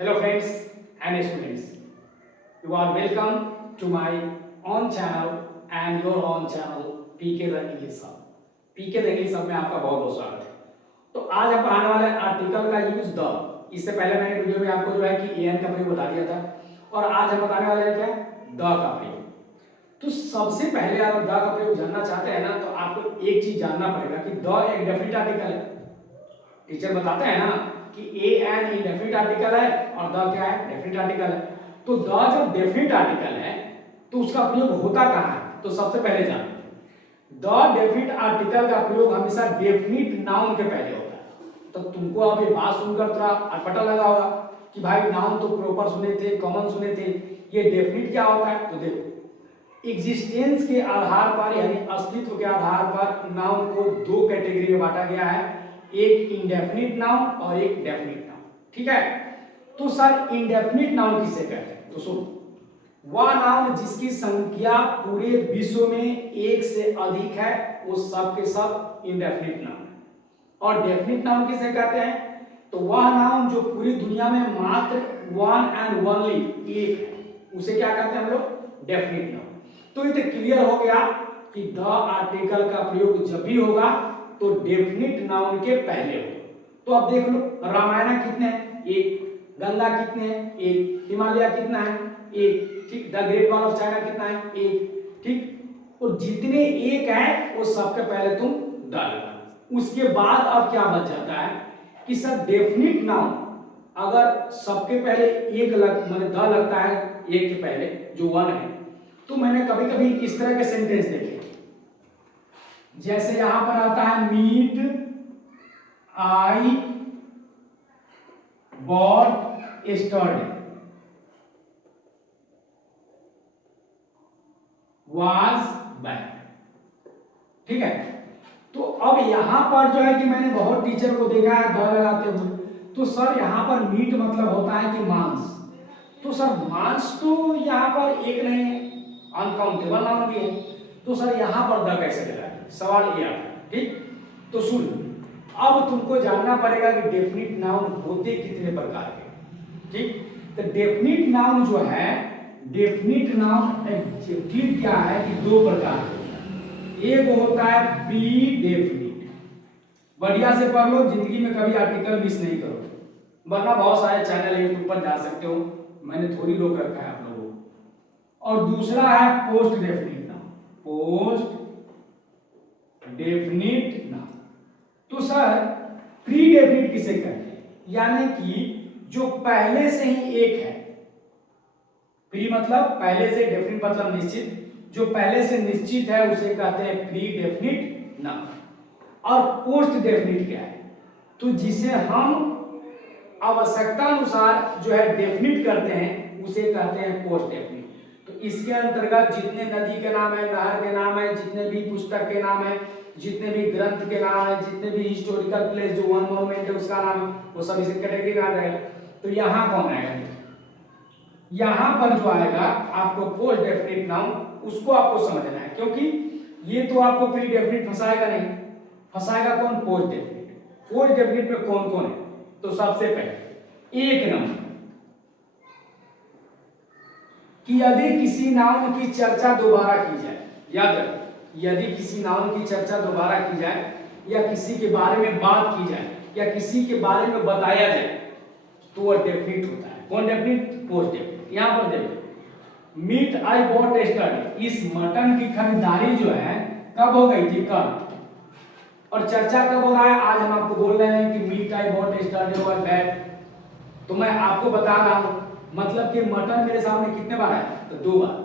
Hello friends and students. You are welcome to my own channel and your own channel PK the English hub. PK the English hub में आपका बहुत बहुत स्वागत है। तो आज हम पढ़ाने वाले हैं आर्टिकल का यूज द। इससे पहले मैंने वीडियो में आपको जो है कि एन का प्रयोग बता दिया था और आज हम बताने वाले हैं क्या द का प्रयोग। तो सबसे पहले आप द का प्रयोग जानना चाहते हैं ना तो आपको एक चीज जानना पड़ेगा कि द एक डेफिनेट आर्टिकल है। टीचर बताते हैं ना कि ए एन इंडेफिनिट आर्टिकल है और द क्या है डेफिनिट आर्टिकल है। तो द जब डेफिनिट आर्टिकल है तो उसका प्रयोग होता कहाँ है तो सबसे पहले जानो द डेफिनिट आर्टिकल का प्रयोग हमेशा डेफिनिट नाउन के पहले होता है। तो तुमको अब ये बात सुनकर थोड़ा अटपटा लगा होगा कि भाई नाउन तो प्रॉपर सुने थे कॉमन सुने थे, ये डेफिनिट क्या होता है। तो देखो एग्जिस्टेंस के आधार पर यानी अस्तित्व के आधार पर नाउन को दो कैटेगरी में बांटा गया है, एक इंडेफिनिट नाउन और एक डेफिनिट नाउन। ठीक है। तो सर इंडेफिनिट नाउन किसे कहते हैं तो सुनो, वह नाउन जिसकी संख्या पूरे विश्व में एक से अधिक है वो सब के सब इंडेफिनिट नाउन है। और डेफिनिट नाउन किसे कहते हैं तो वह नाउन जो पूरी दुनिया में मात्र वन एंड ओनली एक है उसे क्या कहते हैं हम लोग डेफिनिट नाउन। तो ये तो क्लियर हो गया कि द आर्टिकल का प्रयोग जब भी होगा तो डेफिनिट नाउन के पहले हो। तो अब देख लो रामायण कितने हैं एक, गंगा कितने हैं एक, हिमालय कितना है एक, ठीक, the great wall of China कितना है एक, ठीक। और जितने एक है वो सबके पहले तुम डालो। उसके बाद अब क्या बच जाता है कि सर डेफिनिट नाउन अगर सबके पहले एक माने द लगता है एक के पहले जो वन है, तो मैंने कभी कभी इस तरह के सेंटेंस देखे जैसे यहां पर आता है meat I bought yesterday was back. ठीक है। तो अब यहां पर जो है कि मैंने बहुत टीचर को देखा है द लगाते हुए, तो सर यहां पर मीट मतलब होता है कि मांस। तो सर मांस तो यहां पर एक नहीं है, अनकाउंटेबल नाउन भी है, तो सर यहां पर द कैसे लगा सवाल ये आता है। ठीक। तो सुन अब तुमको जानना पड़ेगा कि डेफिनिट नाउन होते कितने प्रकार के। ठीक। तो डेफिनिट नाउन जो है डेफिनिट नाउन एडजेक्टिव क्या है कि दो प्रकार के, एक होता है प्री डेफिनिट। बढ़िया से पढ़ लो, जिंदगी में कभी आर्टिकल मिस नहीं करो, वरना बहुत सारे चैनल यूट्यूब पर जा सकते हो, मैंने थोड़ी रोक रखा है आप लोगों को। और दूसरा है post definite noun, post definite noun. तो सर प्री डेफिनिट किसे कहते हैं यानी कि जो पहले से ही एक है, प्री मतलब पहले से, डेफिनिट मतलब निश्चित, जो पहले से निश्चित है उसे कहते हैं प्री डेफिनिट नाउन। और पोस्ट डेफिनिट क्या है तो जिसे हम आवश्यकता अनुसार जो है डेफिनिट करते हैं उसे कहते हैं पोस्ट डेफिनिट। तो इसके अंतर्गत जितने नदी के नाम है, नहर के नाम है, जितने भी पुस्तक के नाम है, जितने भी ग्रंथ के नाम है, जितने भी हिस्टोरिकल प्लेस जो वन मोनुमेंट है उसका नाम है, वो सब इस कैटेगरी में आ जाएगा। तो यहाँ कौन आएगा, यहाँ पर जो आएगा आपको पोस्ट डेफिनिट नाउन, उसको आपको समझना है क्योंकि ये तो आपको प्री डेफिनिट फंसाएगा नहीं, फंसाएगा कौन पोस्ट डेफिनिट। पोस्ट डेफिनिट में कौन कौन है तो सबसे पहले एक नंबर कि यदि किसी नाउन की चर्चा दोबारा की जाए, याद रखो यदि किसी नाउन की चर्चा दोबारा की जाए या किसी के बारे में बात की जाए या किसी के बारे में बताया जाए तो वह डेफिनिट होता है। कौन डेफिनिट, पोस्ट डेफिनिट। यहां पर देखो मीट आई बॉट यस्टरडे, इस मटन की खरीदारी जो है कब हो गई थी कल, और चर्चा कब हो रहा है आज हम आपको बोल रहे हैं कि meat I bought yesterday was bad. तो मैं आपको बता रहा हूं मतलब कि मटन मेरे सामने कितने बार आया तो दो बार,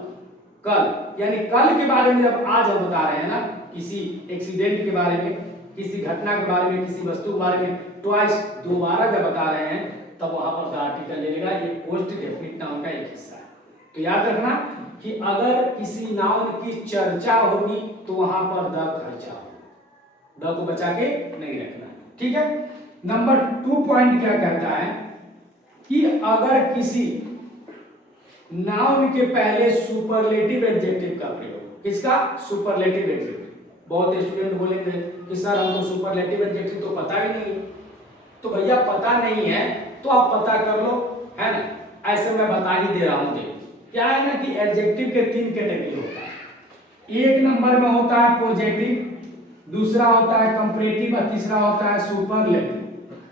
कल यानी कल के बारे में जब आज हम बता रहे हैं ना किसी एक्सीडेंट के बारे में, किसी घटना के बारे में, किसी वस्तु के बारे में ट्वाइस दोबारा जब बता रहे हैं तब वहां पर द आर्टिकल ले लेगा। ये पोस्ट डेफिनिट नाउन का एक हिस्सा है। तो याद रखना कि अगर किसी नाउन की चर्चा होगी तो वहां पर द खर्चा होगा, द को बचा के नहीं रखना। ठीक है। नंबर 2 पॉइंट क्या कहता है कि अगर किसी नाउन के पहले सुपरलेटिव एडजेक्टिव का प्रयोग, किसका सुपरलेटिव एडजेक्टिव, बहुत स्टूडेंट बोलेंगे कि सर हमको सुपरलेटिव एडजेक्टिव तो पता ही नहीं। तो भैया पता नहीं है तो आप पता कर लो है ना। ऐसे मैं बता ही दे रहा हूं। देखो क्या है ना कि एडजेक्टिव के 3 कैटेगरी होता है। एक नंबर में होता है पॉजिटिव, दूसरा होता है कंपैरेटिव और तीसरा होता है सुपरलेटिव।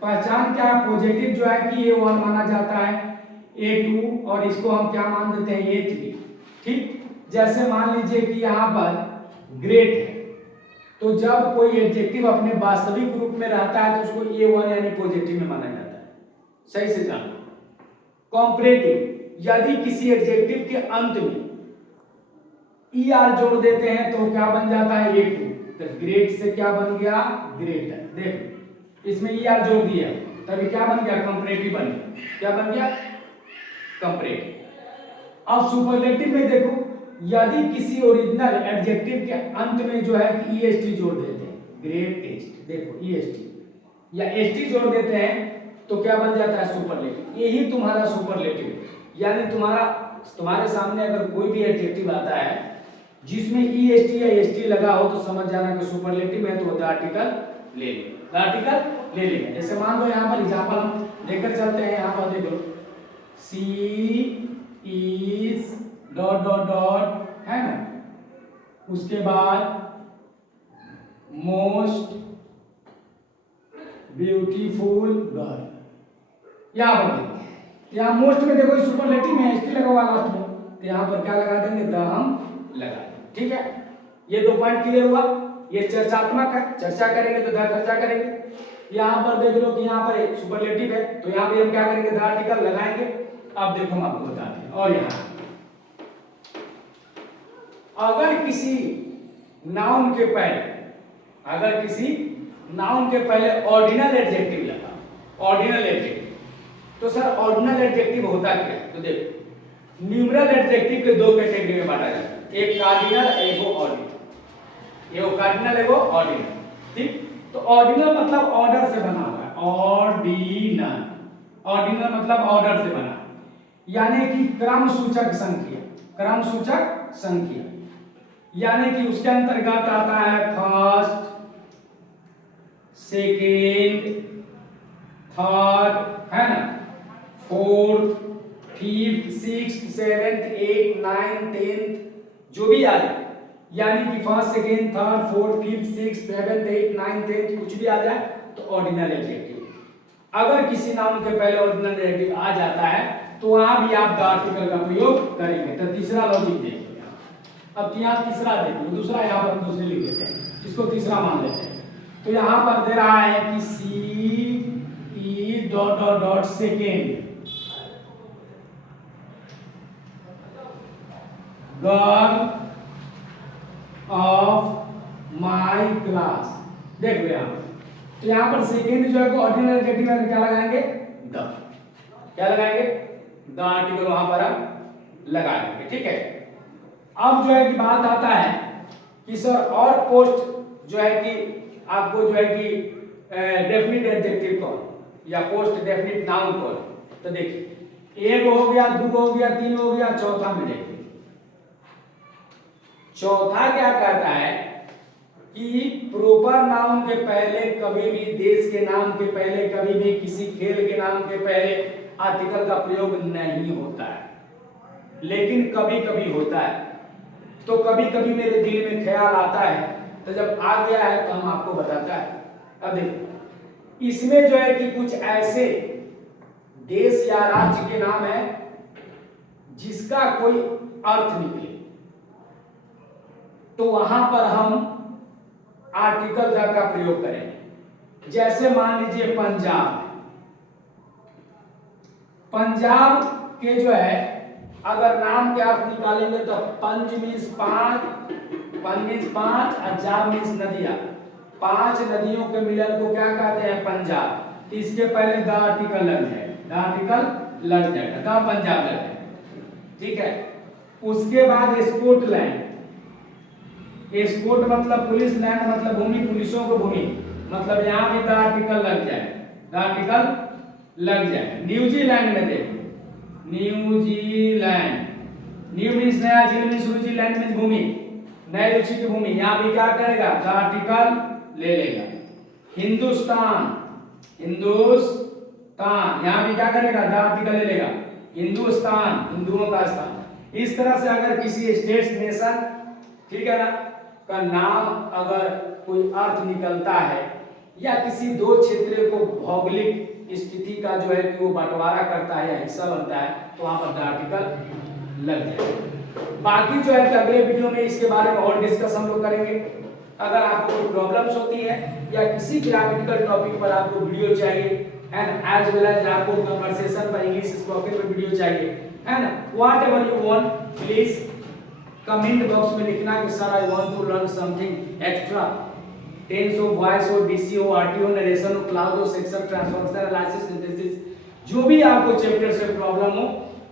पहचान क्या है, पॉजिटिव जो है कि ये 1 माना जाता है, A2 और इसको हम क्या मान देते हैं A3। ठीक, जैसे मान लीजिए कि यहाँ पर ग्रेट है, तो जब कोई एडजेक्टिव अपने वास्तविक रूप में रहता है तो उसको A1 यानी पॉजिटिव में माना जाता है। सही से जानो। कंपैरेटिव, यदि किसी एडजेक्टिव के अंत में ER जोड़ देते हैं तो क्या बन जाता है A2। तो ग्रेट से क्या बन गया, ग्रेटर। देखो इसमें ER जोड़ दिया तभी क्या बन गया, कंपैरेटिव बन गया। क्या बन गया, कंपैरेटिव। अब सुपरलेटिव में देखो, यदि किसी ओरिजिनल एडजेक्टिव के अंत में जो है कि EST जोड़ देते हैं, ग्रेटेस्ट, देखो EST या ST जोड़ देते हैं तो क्या बन जाता है, सुपरलेटिव। यही तुम्हारा सुपरलेटिव है। यानी तुम्हारे सामने अगर कोई भी एडजेक्टिव आता है जिसमें EST या ST लगा हो तो समझ जाना कि सुपरलेटिव है, तो वो आर्टिकल ले लेंगे, आर्टिकल ले लेंगे। जैसे मान लो यहाँ पर एग्जांपल हम लेकर चलते हैं। यहाँ पर देखो सी इज डॉट डॉट डॉट, है ना, उसके बाद मोस्ट ब्यूटीफुल गर्ल। यहाँ पर देखो, यहाँ मोस्ट में देखो सुपरलेटिव में ST लगा हुआ लास्ट में, तो यहाँ पर क्या लगा देंगे, द हम लगा देंगे। ठीक है, ये 2 पॉइंट क्लियर हुआ। ये चर्चात्मक है, चर्चा करेंगे तो द खर्चा करेंगे। यहाँ पर देख लो कि यहाँ पर सुपरलेटिव है तो यहाँ पे हम क्या करेंगे, द आर्टिकल लगाएंगे। अब देखो हम आपको बताते हैं। और यहाँ अगर किसी नाउन के पहले ऑर्डिनल एडजेक्टिव लगा, ऑर्डिनल एडजेक्टिव, तो सर ऑर्डिनल एडजेक्टिव होता क्या है, तो देखो न्यूमरल एडजेक्टिव के 2 कैटेगरी में बांटा जाता है, एक कार्डिनल एगो ऑर्डिनल। एगो कार्डिनल एगो ऑर्डिनल। ठीक, तो ऑर्डिनल मतलब ऑर्डर से बना हुआ है, ऑर्डिनल, ऑर्डिनल मतलब ऑर्डर से बना, यानी कि क्रम सूचक संख्या, क्रम सूचक संख्या, यानी कि उसके अंतर्गत आता है फर्स्ट, सेकेंड, थर्ड, है ना, fourth, fifth, sixth, seventh, eight, nine, tenth, जो भी आ जाए, यानी कि first, second, third, fourth, fifth, sixth, seventh, eight, nine, tenth, कुछ भी आ जाए तो ऑर्डिनल एडजेक्टिव। अगर किसी नाउन के पहले ऑर्डिनल एडजेक्टिव आ जाता है तो वहां भी आप द आर्टिकल का प्रयोग करेंगे। तो तीसरा लॉजिक देखो। अब यहाँ तीसरा देखो, दूसरा यहाँ पर हम दूसरे लिख देते हैं, इसको तीसरा मान लेते हैं। तो यहाँ पर दे रहा है कि C E dot dot dot second girl of my class. देखो यहाँ, तो यहाँ पर सेकेंड जो है को ऑर्डिनल एडजेक्टिव में क्या लगाएंगे, द। क्या लगाएंगे, द आर्टिकल वहां पर हम लगा देंगे। ठीक है, अब जो है कि बात आता है कि सर और पोस्ट जो है कि आपको जो है कि डेफिनिट एडजेक्टिव कौन या पोस्ट डेफिनिट नाउन कौन। तो देखिए एक हो गया, दो हो गया, तीन हो गया, चौथा में देखिए चौथा क्या कहता है कि प्रोपर नाउन के पहले कभी भी, देश के नाम के पहले कभी भी, किसी खेल के नाम के पहले आर्टिकल का प्रयोग नहीं होता है, लेकिन कभी कभी होता है। तो कभी कभी मेरे दिल में ख्याल आता है, तो जब आ गया है तो हम आपको बताता है। अब देखो इसमें जो है कि कुछ ऐसे देश या राज्य के नाम है जिसका कोई अर्थ निकले, तो वहां पर हम आर्टिकल द का प्रयोग करेंगे। जैसे मान लीजिए पंजाब, पंजाब के जो है अगर नाम के अर्थ निकालेंगे तो पंज मीन्स पांच, पन मीन्स पांच और जाब मीन्स नदियां, 5 नदियों के मिलन को क्या कहते हैं, पंजाब। तो इसके पहले द आर्टिकल लग जाएगा, द आर्टिकल लग जाएगा, द पंजाब लग जाएगा। ठीक है, उसके बाद स्कॉटलैंड, स्कॉट मतलब पुलिस, लैंड मतलब भूमि, पुलिसों को भूमि, मतलब यहाँ भी द आर्टिकल लग जाएगा, द आर्टिकल लग जाएगा। न्यूजीलैंड में देखो, न्यूजीलैंड, न्यू मीन्स नया, जी मीन्स रुचि, लैंड मीन्स भूमि, नए रुचि की भूमि, यहाँ भी क्या करेगा, द आर्टिकल ले लेगा। हिंदुस्तान, हिंदुस्तान तान, यहाँ भी क्या करेगा, द आर्टिकल ले लेगा, हिंदुस्तान, हिंदुओं का स्थान। इस तरह से अगर किसी स्टेट नेशन, ठीक है ना, का नाम अगर कोई अर्थ निकलता है या किसी दो क्षेत्र को भौगोलिक स्थिति का जो है कि वो बंटवारा करता है या हिस्सा बनता है, तो वहां पर द आर्टिकल लग जाएगा। बाकी जो है कि अगले वीडियो में इसके बारे में और डिस्कस हम लोग करेंगे। अगर आपको कोई प्रॉब्लम्स होती है या किसी ग्रामेटिकल टॉपिक पर आपको वीडियो चाहिए एंड एज वेल एज आपको कन्वर्सेशन पर इंग्लिश स्पोकन में वीडियो चाहिए, है ना, whatever you want, please comment box में लिखना कि sir I want to learn something extra, tense हो, वॉइस हो, डीसी हो, आरटी हो, नरेशन हो, क्लाउड हो, सेक्शन ट्रांसफॉर्मेशन, एनालिसिस, सिंथेसिस, जो भी आपको चैप्टर से प्रॉब्लम हो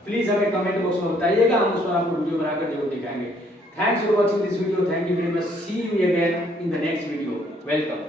प्लीज हमें कमेंट बॉक्स में बताइएगा, हम उस पर आपको वीडियो बनाकर जरूर दिखाएंगे। Thanks for watching this video, thank you very much, see you again in the next video, welcome.